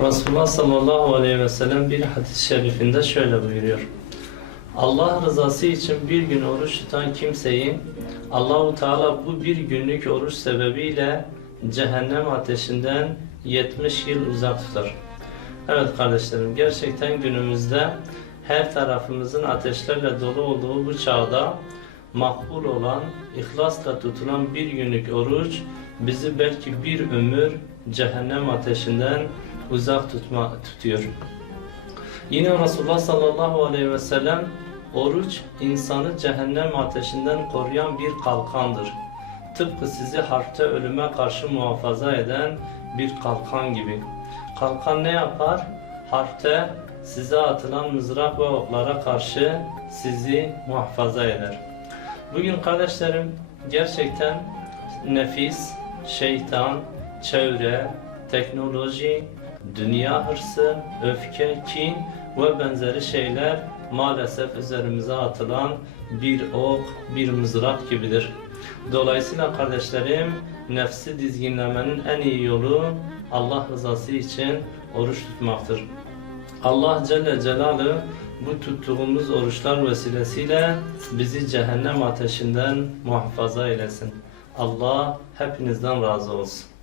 Resulullah sallallahu aleyhi ve sellem bir hadis-i şerifinde şöyle buyuruyor. Allah rızası için bir gün oruç tutan kimseyi Allahu Teala bu bir günlük oruç sebebiyle cehennem ateşinden 70 yıl uzak tutar. Evet kardeşlerim gerçekten günümüzde her tarafımızın ateşlerle dolu olduğu bu çağda makbul olan, ihlasla tutulan bir günlük oruç bizi belki bir ömür cehennem ateşinden uzak tutma, tutuyor. Yine Resulullah sallallahu aleyhi ve sellem oruç insanı cehennem ateşinden koruyan bir kalkandır. Tıpkı sizi harpte ölüme karşı muhafaza eden bir kalkan gibi. Kalkan ne yapar? Harpte size atılan mızrak ve oklara karşı sizi muhafaza eder. Bugün kardeşlerim gerçekten nefis, şeytan, çevre, teknoloji, dünya hırsı, öfke, kin ve benzeri şeyler maalesef üzerimize atılan bir ok, bir mızrak gibidir. Dolayısıyla kardeşlerim nefsi dizginlemenin en iyi yolu Allah rızası için oruç tutmaktır. Allah Celle Celaluhu bu tuttuğumuz oruçlar vesilesiyle bizi cehennem ateşinden muhafaza eylesin. Allah hepinizden razı olsun.